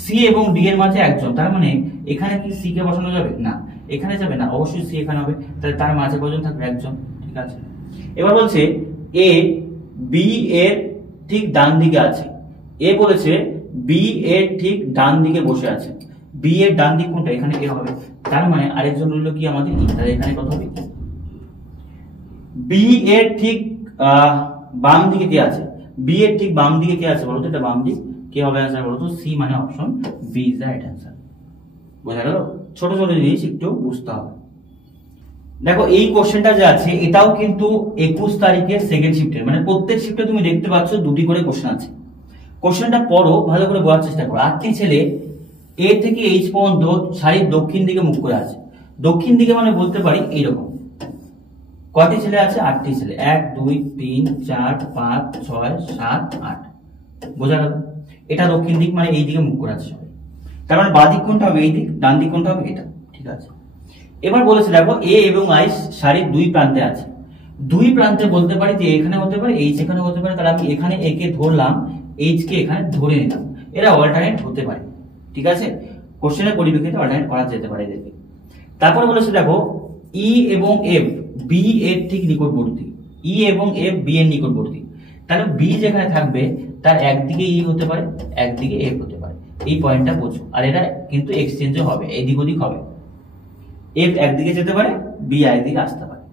সি এবং ডি এর মাঝে একজন, তার মানে এখানে কি সি কে বসানো যাবে না? এখানে যাবে না, অবশ্যই সি এখানে হবে, তাহলে তার মাঝে কয়জন থাকবে? একজন, ঠিক আছে। এবার বলছে এ বি এর ঠিক ডান দিকে আছে। এ বলেছে বি এর ঠিক ডান দিকে বসে আছে। বি এর ডান দিক কোনটা? এখানে এ হবে, তার মানে আরেকজন রইল কি আমাদের ই, তাহলে এখানে কত হবে? বি এর ঠিক বাম দিকে কে আছে? বি এর ঠিক বাম দিকে কে আছে বলতো? এটা বাম দিক, কে হবে आंसर বলতো? সি, মানে option B is the right answer. বোঝা গেল? ছোট ছোট জিনিস একটু বুঝতে হবে। দেখো এই কোশ্চেনটা যে আছে এটাও কিন্তু 21 তারিখের সেকেন্ড শিফটের, মানে প্রত্যেক শিফটে তুমি দেখতে পাচ্ছ দুটি করে কোশ্চেন আছে। কোশ্চেনটা পড়ো, ভালো করে বোঝার চেষ্টা করো। 8টি ছেলে এ থেকে এইচ পর্যন্ত সারির দক্ষিণ দিকে মুখ করে আছে। দক্ষিণ দিকে মানে বলতে পারি এইরকম। কয়টি ছেলে আছে? 8টি ছেলে, 1 2 3 4 5 6 7 8। বোঝা গেল? এটা দক্ষিণ দিক, মানে এই দিকে মুখ করে আছে সবাই। তার মানে বাঁ দিক কোনটা হবে? এই দিক। ডান দিক কোনটা হবে? এটা, ঠিক আছে। এবার বলেছে দেখো এ এবং আই সারির দুই প্রান্তে আছে। দুই প্রান্তে বলতে পারি যে এখানে হতে পারে, এইচ এখানে হতে পারে, তাহলে আমি এখানে এ কে ধরলাম, এইচ কে এখানে ধরে নিলাম। এরা অল্টারনেট হতে পারে, ঠিক আছে। কোশ্চেনের পরিপ্রেক্ষিতে অল্টারনেট করা যেতে পারে এদেরকে। তারপরে বলেছে দেখো ই এবং এফ বি এর ঠিক নিকটবর্তী। ই এবং এফ বি এর নিকটবর্তী, তাহলে বি যেখানে থাকবে তার একদিকে ই হতে পারে, একদিকে এফ হতে পারে। এই পয়েন্টটা বোঝো। আর এটা কিন্তু এক্সচেঞ্জও হবে, এদিক ওদিক হবে। এফ একদিকে যেতে পারে, বি একদিকে আসতে পারে।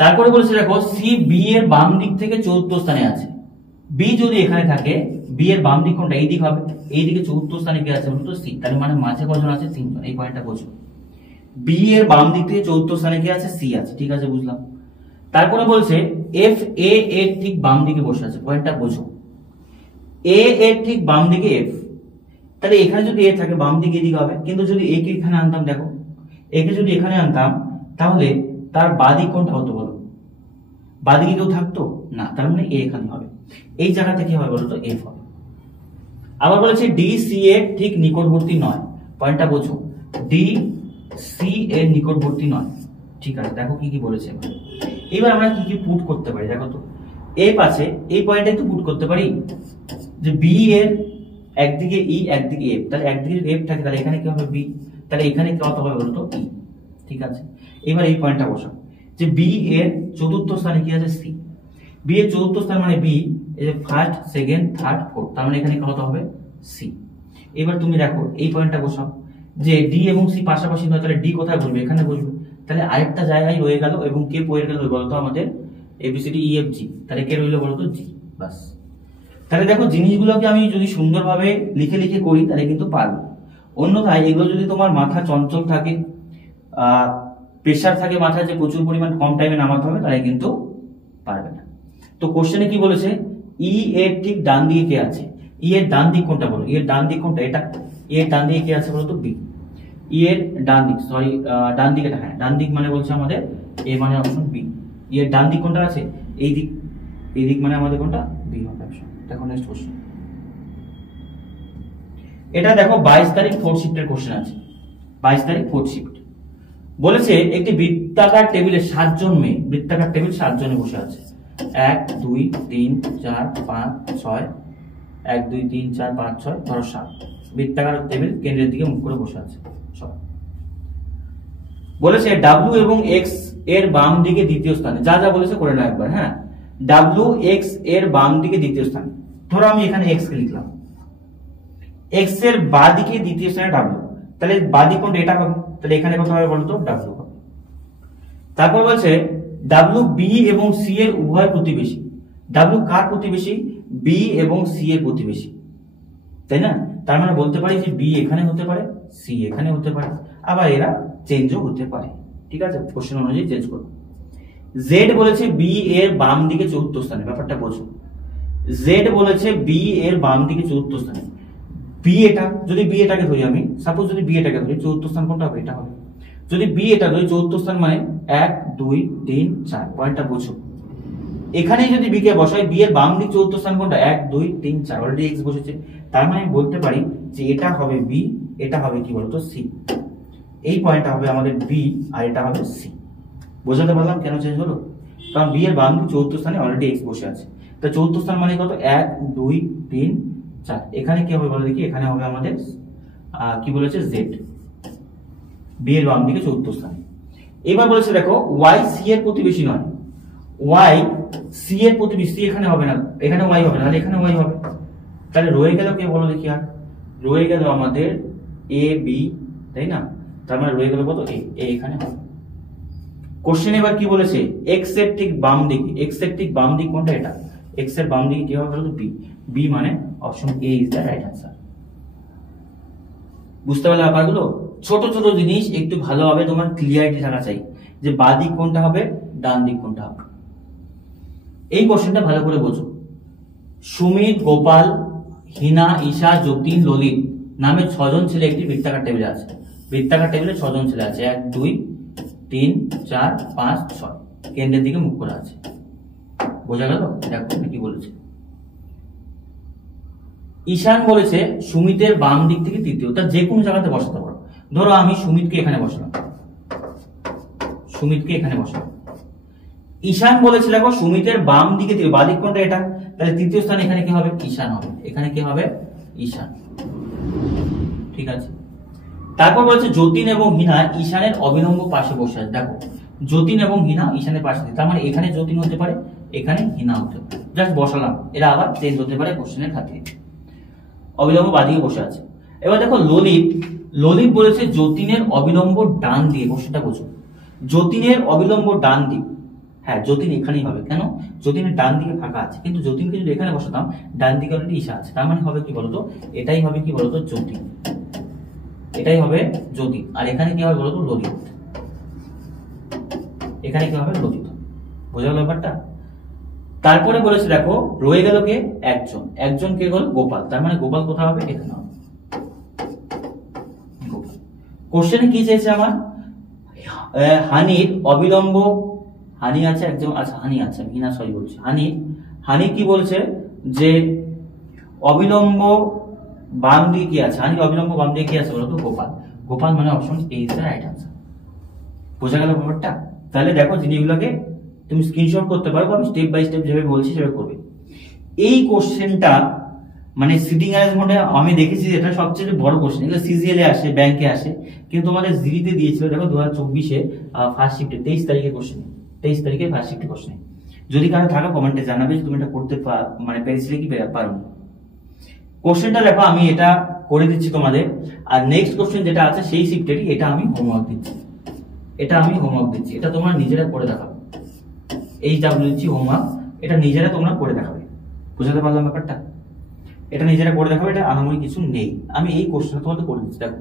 তারপরে বলেছে দেখো সি বি এর বাম দিক থেকে চতুর্থ স্থানে আছে। বি যদি এখানে থাকে, বি এর বাম দিক কোনটা? এই দিক হবে। এই দিকে চতুর্থ স্থানে কে আছে বলতো? সি, তার মানে মাঝে কজন আছে? 3 জন। এই পয়েন্টটা বোঝো। বি এর বাম দিক থেকে চতুর্থ স্থানে কে আছে? সি আছে, ঠিক আছে, বুঝলাম। তারপরে বলছে এফ এ এর ঠিক বাম দিকে বসে আছে। পয়েন্টটা বোঝো। এ এর ঠিক বাম দিকে এফ, তাহলে এখানে যদি এ থাকে বাম দিকে এদিকে হবে। কিন্তু যদি এ কে এখানে আনতাম, দেখো একে যদি এখানে আনতাম, তাহলে তার বাদিক কোনটা হতো বলো? বাদিকে কেউ থাকতো না, তার মানে এ এখানে হবে। এই জায়গাতে কি হবে বলতো? এফ হবে। আবার বলেছে ডি সি এর ঠিক নিকটবর্তী নয়। পয়েন্টটা বোঝো, ডি সি এর নিকটবর্তী নয়, ঠিক আছে। দেখো কি কি বলেছে। এবার আমরা কি কি পুট করতে পারি দেখো তো। এফ আছে, এই পয়েন্টে একটু পুট করতে পারি যে বি এর একদিকে ই একদিকে এফ, তাহলে একদিকে এফ থাকে, তাহলে এখানে কি হবে? বি, তাহলে এখানে কত হবে বলতো? ই, ঠিক আছে। এবার এই পয়েন্টটা বসাও যে বি এর চতুর্থ স্থানে কি আছে? সি। বি এর চতুর্থ স্থান মানে বি, এই যে ফার্স্ট সেকেন্ড থার্ড ফোর্থ, তার মানে এখানে কত হবে? সি। এবার তুমি দেখো এই পয়েন্টটা বসাও যে ডি এবং সি পাশাপাশি নয়, তাহলে ডি কোথায় বসবে? এখানে বসবে। তাহলে আরেকটা জায়গায় রয়ে গেল, এবং কে পড়ে গেল বলতো? আমাদের এবিসিডি ই এফ জি, তাহলে কে রইল বলতো? জি। বাস। তাহলে দেখো জিনিসগুলোকে আমি যদি সুন্দরভাবে লিখে লিখে করি তাহলে কিন্তু পারবো। অন্যথায় এগুলো যদি তোমার মাথা চঞ্চল থাকে, প্রেশার থাকে মাথায় যে প্রচুর পরিমাণ কম টাইমে নামাতে হবে, তাহলে কিন্তু পারবে না। তো কোশ্চেনে কি বলেছে? ই এর ঠিক ডান দিকে কে আছে? ই এর ডান দিক কোনটা বলো? ই এর ডান দিক কোনটা? এটা। ই এর ডান দিকে কে আছে বলতো? বি। ই এর ডান দিক, সরি ডান দিকে, হ্যাঁ ডান দিক মানে বলছে আমাদের এ, মানে অপশন বি। ই এর ডান দিক কোনটা আছে? এই দিক, এই দিক মানে আমাদের কোনটা বি হবে অপশন। দেখো নেক্সট কোশ্চেন, এটা দেখো 22 তারিখ 4th শিফটের কোশ্চেন আছে। 22 তারিখ 4th শিফট বলেছে একটি বৃত্তাকার টেবিলে 7 জন মেয়ে, বৃত্তাকার টেবিল 7 জনে বসে আছে। 1 2 3 4 5 6, 1 2 3 4 5 6, ধরো 7 বৃত্তাকার টেবিল কেন্দ্রের দিকে মুখ করে বসে আছে সব। বলেছে ডাব্লিউ এবং এক্স এর বাম দিকে দ্বিতীয় স্থানে, যা যা বলেছে করে নাও একবার। হ্যাঁ, ডাব্লিউ এক্স এর বাম দিকে দ্বিতীয় স্থানে, ধরো আমি এখানে এক্স কে লিখলাম, এক্স এর বাঁ দিকে দ্বিতীয় স্থানে ডাব্লিউ, তাহলে বাঁ দিক কোনটা, এটা হবে, তাহলে এখানে কত হবে বলতো ডাব্লিউ হবে। তারপর বলছে ডাব্লিউ বি এবং সি এর উভয় প্রতিবেশী, ডাব্লিউ কার প্রতিবেশী, বি এবং সি এর প্রতিবেশী, তাই না? তার মানে বলতে পারি যে বি এখানে হতে পারে, সি এখানে হতে পারে, আবার এরা চেঞ্জও হতে পারে। ঠিক আছে, কোশ্চেন অনুযায়ী চেঞ্জ করব। জেড বলেছে বি এর বাম দিকে চতুর্থ স্থানে, ব্যাপারটা বোঝো। জেড বলেছে বি এর বাম দিকে চতুর্থ স্থানে, বি এটা, যদি বি এটাকে ধরি আমি, সাপোজ যদি বি এটাকে ধরি, চতুর্থ স্থান কোনটা হবে, এটা হবে। যদি বি এটা ধরি চতুর্থ স্থান মানে 1 2 3 4, পয়েন্টটা বোঝো। এখানে যদি বি কে বসাই, বি এর বাম দিক চতুর্থ স্থান কোনটা, 1 2 3 4, অলরেডি এক্স বসেছে, তার মানে আমি বলতে পারি যে এটা হবে বি, এটা হবে কি বলতো সি। এই পয়েন্টটা হবে আমাদের বি আর এটা হবে সি। বোঝাতে পারলাম কেন চেঞ্জ হলো? কারণ বি এর বাম দিক চতুর্থ স্থানে অলরেডি এক্স বসে আছে, তা চতুর্থ স্থান মানে কত, 1 2 3 4, এখানে কি হবে বলো দেখি, এখানে হবে আমাদের কি বলেছে জেড, বি এর বাম দিকে চতুর্থ স্থানে। এবার বলেছে দেখো ওয়াই সি এর প্রতিবেশী নয়, ওয়াই সি এর প্রতিবেশী, সি এখানে হবে না, এখানে ওয়াই হবে না, তাহলে এখানে ওয়াই হবে, তাহলে রয়ে গেল কে বলো দেখি, আর রয়ে গেল আমাদের এ বি, তাই না? তার মানে রয়ে গেল কত, এ এখানে হবে। কোশ্চেন এবার কি বলেছে, এক্স এর ঠিক বাম দিকে, এক্স এর ঠিক বাম দিক কোনটা, এটা এক্স এর বাম দিকে কি হবে বলো, বি, বি মানে option A is the right answer. বুঝতে পারলে ব্যাপারগুলো? ছোট ছোট জিনিস একটু ভালোভাবে তোমার ক্লিয়ারিটি থাকা চাই, যে বাঁ দিক কোনটা হবে, ডান দিক কোনটা হবে। এই কোশ্চেনটা ভালো করে বোঝো। সুমিত, গোপাল, হিনা, ঈশা, যতীন, ললিত নামে 6 জন ছেলে একটি বৃত্তাকার টেবিলে আছে। বৃত্তাকার টেবিলে 6 জন ছেলে আছে, 1 2 3 4 5 6, কেন্দ্রের দিকে মুখ করে আছে। বোঝা গেল? দেখো কি বলেছে। ঈশান বলেছে সুমিতের বাম দিক থেকে তৃতীয়, তা যে কোনো জায়গাতে বসাতে পারো। ধরো আমি সুমিতকে এখানে বসালাম, সুমিতকে এখানে বসালাম। ঈশান বলেছে দেখো সুমিতের বাম দিকে, বাঁ দিক কোনটা, এটা, তাহলে তৃতীয় স্থান এখানে কি হবে, ঈশান হবে, এখানে কি হবে, ঈশান। ঠিক আছে, তারপর বলেছে যতীন এবং হিনা ঈশানের অবিলম্ব পাশে বসে আছে। দেখো যতীন এবং হিনা ঈশানের পাশে, তার মানে এখানে যতীন হতে পারে, এখানে হিনা হতে পারে, জাস্ট বসালাম, এরা আবার চেঞ্জ হতে পারে কোশ্চেনের খাতিরে। অবিলম্ব বাদিকে বসে আছে। এবার দেখো ললিত, ললিত বলেছে যতীনের অবিলম্ব ডান দিকে, কোশ্চেনটা বোঝো, যতীনের অবিলম্ব ডান দিক। হ্যাঁ, যতীন এখানেই হবে, কেন, যতীনের ডান দিকে ফাঁকা আছে, কিন্তু যতীনকে যদি এখানে বসাতাম, ডান দিকে অলরেডি ঈশা আছে, তার মানে হবে কি বলতো, এটাই হবে কি বলতো যতীন, এটাই হবে যতীন, আর এখানে কি হবে বলতো ললিত, এখানে কি হবে ললিত। বোঝা গেল ব্যাপারটা? তারপরে বলেছে দেখো রয়ে গেল কে, একজন, একজন কে হল গোপাল, তার মানে গোপাল কোথায় হবে, এখানে হবে গোপাল। কোশ্চেনে কি চেয়েছে আমার, হানির অবিলম্ব, হানি আছে একজন, আচ্ছা হানি আছে, হিনা সরি বলছি, হানি, হানি কি বলছে যে অবিলম্ব বাম দিকে কি আছে, হানির অবিলম্ব বাম দিকে কি আছে বলতো, গোপাল, গোপাল মানে option A is the right answer. বোঝা গেল ব্যাপারটা? তাহলে দেখো জিনিসগুলোকে তুমি স্ক্রিনশট করতে পারো, আমি স্টেপ বাই স্টেপ যেভাবে বলছি সেভাবে করবে। এই কোশ্চেনটা মানে সিটিং অ্যারেঞ্জমেন্টে আমি দেখেছি এটা সবচেয়ে বড় কোশ্চেন, এগুলো সিজিএল এ আসে, ব্যাংকে আসে, কিন্তু তোমাদের জিডিতে দিয়েছিল দেখো 2024-এ ফার্স্ট শিফটে 23 তারিখে কোশ্চেন, 23 তারিখে ফার্স্ট শিফটে কোশ্চেন। যদি কারো থাকা কমেন্টে জানাবে যে তুমি এটা করতে মানে পেরেছিলে কি পারো। কোশ্চেনটা দেখো আমি এটা করে দিচ্ছি তোমাদের, আর নেক্সট কোশ্চেন যেটা আছে সেই শিফটেরই, এটা আমি হোমওয়ার্ক দিচ্ছি, এটা আমি হোমওয়ার্ক দিচ্ছি, এটা তোমরা নিজেরা করে দেখাবে, এই যা বলেছি হোমওয়ার্ক, এটা নিজেরা তোমরা করে দেখাবে। বুঝাতে পারলাম ব্যাপারটা? এটা নিজেরা করে দেখাবে, এটা আহামরি কিছু নেই, আমি এই কোশ্চেনটা তোমাদের করে দিচ্ছি। দেখো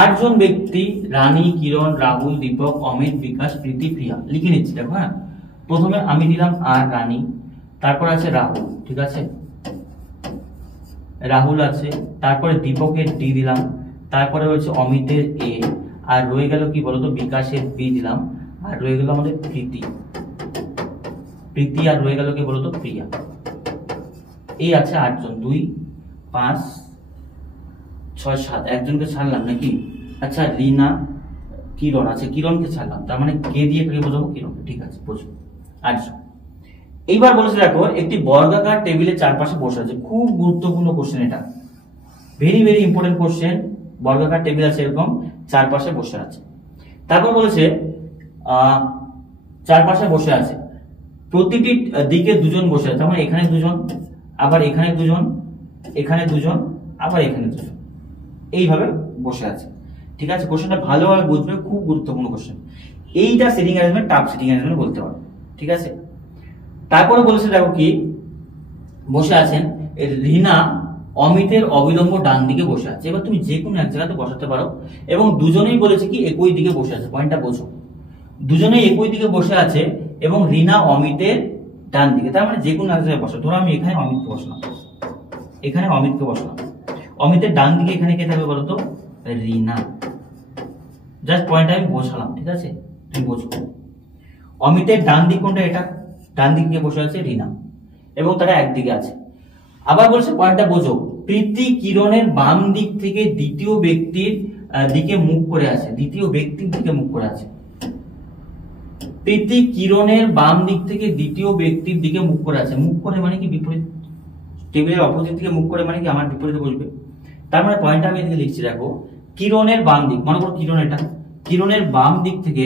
8 জন ব্যক্তি, রানী, কিরণ, রাহুল, দীপক, অমিত, বিকাশ, প্রীতি, প্রিয়া, লিখে নিচ্ছি। দেখো হ্যাঁ, প্রথমে আমি দিলাম আর রানী, তারপর আছে রাহুল, ঠিক আছে, রাহুল আছে, তারপরে দীপকের ডি দিলাম, তারপরে হচ্ছে অমিতের এ, আর রয়ে গেল কি বলতো বিকাশের বি দিলাম, আর রয়ে গেল আমাদের প্রীতি, প্রীতি, আর রয়ে গেল কি বলতো প্রিয়া। এই আছে 8 জন, 2 5 6 7, একজনকে ছাড়লাম নাকি? আচ্ছা রিনা, কিরণ আছে, কিরণকে ছাড়লাম, তার মানে কে দিয়ে কে বোঝাবো? কিরণ। ঠিক আছে, বুঝো 8 জন। এইবার বলেছে দেখো একটি বর্গাকার টেবিলের চারপাশে বসে আছে। খুব গুরুত্বপূর্ণ কোশ্চেন এটা, ভেরি ভেরি ইম্পর্টেন্ট কোশ্চেন। বর্গাকার টেবিল আছে এরকম, চারপাশে বসে আছে। তারপর বলেছে চারপাশে বসে আছে, প্রতিটি দিকে দুজন বসে আছে, মানে এখানে দুজন, আবার এখানে দুজন, এখানে দুজন, আবার এখানে দুজন, এইভাবে বসে আছে। ঠিক আছে, কোশ্চেনটা ভালোভাবে বুঝবে, খুব গুরুত্বপূর্ণ কোশ্চেন। এইটা seating arrangement, tough seating arrangement বলতে পারো। ঠিক আছে, তারপরে বলেছে দেখো কি বসে আছেন, রিনা অমিতের অবিলম্ব ডান দিকে বসে আছে। এবার তুমি যে কোনো এক জায়গাতে বসাতে পারো, এবং দুজনেই বলেছে কি একই দিকে বসে আছে। পয়েন্টটা বোঝো, দুজনেই একই দিকে বসে আছে এবং রিনা অমিতের ডান দিকে, তার মানে যে কোনো এক জায়গায় বসো। ধরো আমি এখানে অমিতকে বসলাম, এখানে অমিতকে বসলাম, অমিতের ডান দিকে এখানে কে থাকবে বলতো? রিনা। জাস্ট পয়েন্ট আমি বোঝালাম। ঠিক আছে, তুমি বোঝো অমিতের ডান দিক কোনটা? এটা ডান দিকে বসে আছে রিনা, এবং তারা একদিকে আছে। আবার বলছে পয়েন্টটা বোঝো, প্রীতি কিরণের বাম দিক থেকে দ্বিতীয় ব্যক্তির দিকে মুখ করে আছে, দ্বিতীয় ব্যক্তির দিকে মুখ করে আছে। প্রীতি কিরণের বাম দিক থেকে দ্বিতীয় ব্যক্তির দিকে মুখ করে আছে। মুখ করে মানে কি? বিপরীত, টেবিলের অপোজিট দিকে মুখ করে মানে কি? আমার বিপরীতে বসবে। তার মানে পয়েন্টটা আমি এদিকে লিখছি, দেখো কিরণের বাম দিক, মনে করো কিরণ, এটা কিরণের বাম দিক থেকে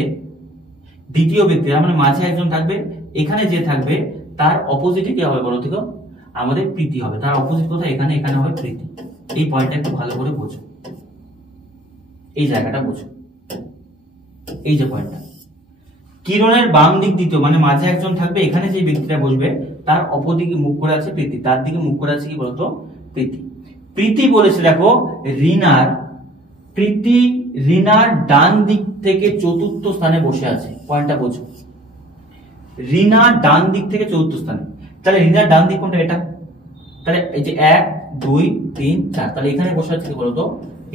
দ্বিতীয় ব্যক্তি, তার মানে মাঝে একজন থাকবে, এখানে যে থাকবে তার অপোজিটে কি হবে বলো তো? আমাদের প্রীতি হবে। তার অপোজিট কোথায়? এখানে, এখানে হবে প্রীতি। এই পয়েন্টটা একটু ভালো করে বোঝো, এই জায়গাটা বোঝো। এই যে পয়েন্টটা, কিরণের বাম দিক দ্বিতীয়, মানে মাঝে একজন থাকবে, এখানে যে ব্যক্তিটা বসবে তার অপোদিকে মুখ করে আছে প্রীতি, তার দিকে মুখ করে আছে কি বলতো? প্রীতি। প্রীতি বলেছে দেখো রিনার ডান দিক থেকে চতুর্থ স্থানে বসে আছে। পয়েন্টটা বোঝো, রিনা ডান দিক থেকে চতুর্থ স্থানে, তাহলে রিনার ডান দিক কোনটা? এটা। তাহলে এই যে 1 2 3 4, তাহলে এখানে বসে আছে কি বলতো?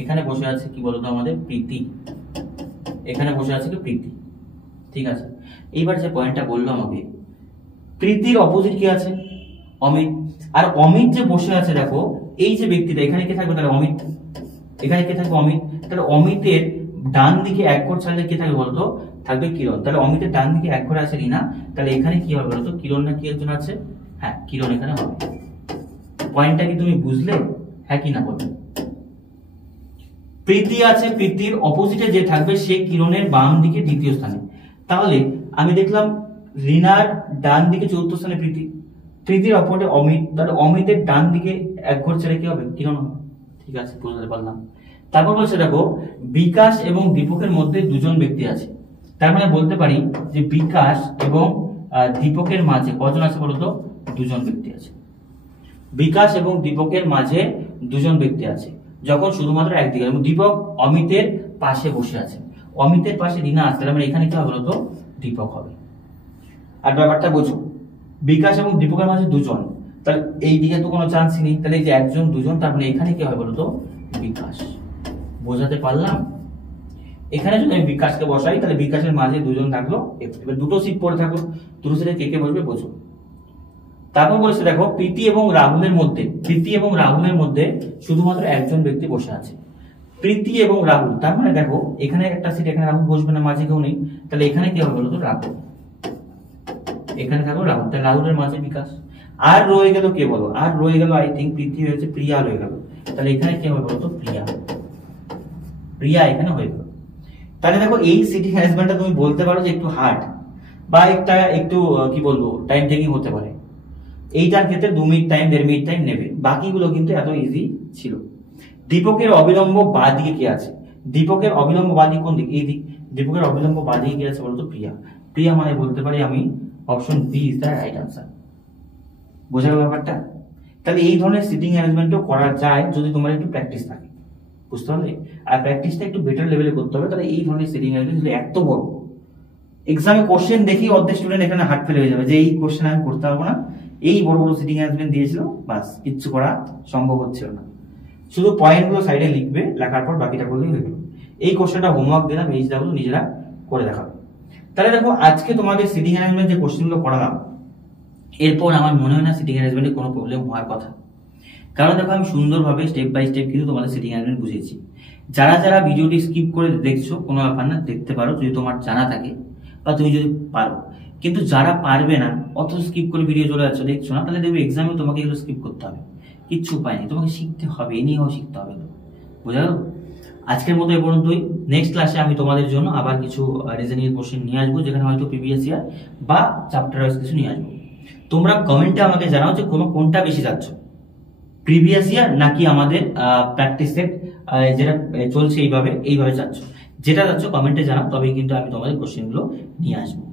এখানে বসে আছে কি বলতো? আমাদের প্রীতি। এখানে বসে আছে কি? প্রীতি। ঠিক আছে, এইবার যে পয়েন্টটা বললো আমাকে, প্রীতির অপোজিট কি আছে? অমিত। আর অমিত যে বসে আছে দেখো, এই যে ব্যক্তিটা, এখানে কে থাকবে? তাহলে অমিত। এখানে কে থাকবে? অমিত। তাহলে অমিতের ডান দিকে এক ঘর ছাড়লে কে থাকবে বলতো? থাকবে কিরণ। তাহলে অমিতের ডান দিকে এক ঘরে আছে রিনা, তাহলে এখানে কি হবে বলতো? কিরণ না কি একজন আছে? হ্যাঁ, কিরণ এখানে হবে। পয়েন্টটা কি তুমি বুঝলে? হ্যাঁ কি না বলবে? প্রীতি আছে, প্রীতির অপোজিটে যে থাকবে সে কিরণের বাম দিকে দ্বিতীয় স্থানে। তাহলে আমি দেখলাম রিনার ডান দিকে চতুর্থ স্থানে প্রীতি, প্রীতির অপোজিটে অমিত, তাহলে অমিতের ডান দিকে এক ঘর ছেড়ে কি হবে? কিরণ হবে। ঠিক আছে, বুঝতে পারলাম। তারপর বলছে দেখো বিকাশ এবং দীপকের মধ্যে দুজন ব্যক্তি আছে। তার মানে বলতে পারি যে বিকাশ এবং দীপকের মাঝে কজন আছে বলতো? দুজন ব্যক্তি আছে। বিকাশ এবং দীপকের মাঝে দুজন ব্যক্তি আছে যখন শুধুমাত্র একদিকে, এবং দীপক অমিতের পাশে বসে আছে, অমিতের পাশে রিনা আছে, তাহলে মানে এখানে কি হবে বলতো? দীপক হবে। আর ব্যাপারটা বোঝো, বিকাশ এবং দীপকের মাঝে দুজন, তাহলে এই দিকে তো কোনো চান্সই নেই, তাহলে এই যে একজন দুজন, তার মানে এখানে কি হবে বলতো? বিকাশ। বোঝাতে পারলাম? এখানে যদি আমি বিকাশকে বসাই, তাহলে বিকাশের মাঝে দুজন থাকলো, এবার দুটো সিট পরে থাকলো, দুটো সিটে কে কে বসবে বোঝো। তারপর বলেছে দেখো প্রীতি এবং রাহুলের মধ্যে শুধুমাত্র একজন ব্যক্তি বসে আছে। প্রীতি এবং রাহুল, তার মানে দেখো এখানে একটা সিট, এখানে রাহুল বসবে না, মাঝে কেউ নেই, তাহলে এখানে কি হবে বলতো? রাহুল। এখানে থাকলো রাহুল, তাহলে রাহুলের মাঝে বিকাশ। আর রয়ে গেল কে বলো? আর রয়ে গেল আই থিঙ্ক প্রীতি হয়েছে, প্রিয়া রয়ে গেল, তাহলে এখানে কি হবে বলতো? প্রিয়া এখানে হয়ে গেল। তাহলে দেখো এই সিটিং অ্যারেঞ্জমেন্টটা তুমি বলতে পারো যে একটু হার্ড বা একটু কি বলবো টাইম টেকিং হতে পারে। এইটার ক্ষেত্রে 2 মিনিট টাইম, 1.5 মিনিট টাইম নেবে, বাকিগুলো কিন্তু এত ইজি ছিল। দীপকের অবিলম্ব বাঁ দিকে কি আছে? দীপকের অবিলম্ব বাঁ দিক কোন দিক? এই দিক। দীপকের অবিলম্ব বাঁ দিকে কি আছে বলতো? প্রিয়া। প্রিয়া মানে বলতে পারি আমি option B is the right answer. বোঝা গেল ব্যাপারটা? তাহলে এই ধরনের সিটিং অ্যারেঞ্জমেন্টও করা যায় যদি তোমার একটু প্র্যাকটিস থাকে, বুঝতে পারলে? আর প্র্যাকটিসটা একটু বেটার লেভেলে করতে হবে। তাহলে এই ধরনের সিটিং অ্যারেঞ্জমেন্ট এত বড় এক্সামে কোশ্চেন দেখি অর্ধেক স্টুডেন্ট এখানে হার্ট ফেল হয়ে যাবে যে এই কোশ্চেন আমি করতে পারবো না, এই বড় বড় সিটিং অ্যারেঞ্জমেন্ট দিয়েছিল, বাস কিচ্ছু করা সম্ভব হচ্ছিল না। শুধু পয়েন্টগুলো সাইডে লিখবে, লেখার পর বাকিটা করলেই হয়ে গেল। এই কোশ্চেনটা হোমওয়ার্ক দিলাম, এই জিনিসগুলো নিজেরা করে দেখাবে। তাহলে দেখো আজকে তোমাদের সিটিং অ্যারেঞ্জমেন্ট যে কোশ্চেনগুলো করালাম, এরপর আমার মনে হয় না সিটিং অ্যারেঞ্জমেন্টে কোনো প্রবলেম হওয়ার কথা। কারণ দেখো আমি সুন্দরভাবে স্টেপ বাই স্টেপ কিন্তু তোমাদের সিটিং অ্যারেঞ্জমেন্ট বুঝিয়েছি। যারা যারা ভিডিওটি স্কিপ করে দেখছো কোনো ব্যাপার না, দেখতে পারো যদি তোমার জানা থাকে বা তুমি যদি পারো। কিন্তু যারা পারবে না, অত স্কিপ করে ভিডিও চলে যাচ্ছে দেখছো না, তাহলে দেখবে এক্সামে তোমাকে এগুলো স্কিপ করতে হবে। কিচ্ছু উপায় নেই, তোমাকে শিখতে হবে, এ নিয়েও শিখতে হবে। বোঝা গেল? আজকের মতো এ পর্যন্তই। নেক্সট ক্লাসে আমি তোমাদের জন্য আবার কিছু রিজনিং এর কোশ্চেন নিয়ে আসবো, যেখানে হয়তো প্রিভিয়াস ইয়ার বা চ্যাপ্টার ওয়াইজ কিছু নিয়ে আসবো। তোমরা কমেন্টে আমাকে জানাও যে কোনটা বেশি যাচ্ছ, প্রিভিয়াস ইয়ার নাকি আমাদের প্র্যাকটিস সেট যেটা চলছে এইভাবে চাচ্ছ। যেটা যাচ্ছ কমেন্টে জানাও, তবেই কিন্তু আমি তোমাদের কোশ্চেনগুলো নিয়ে আসবো।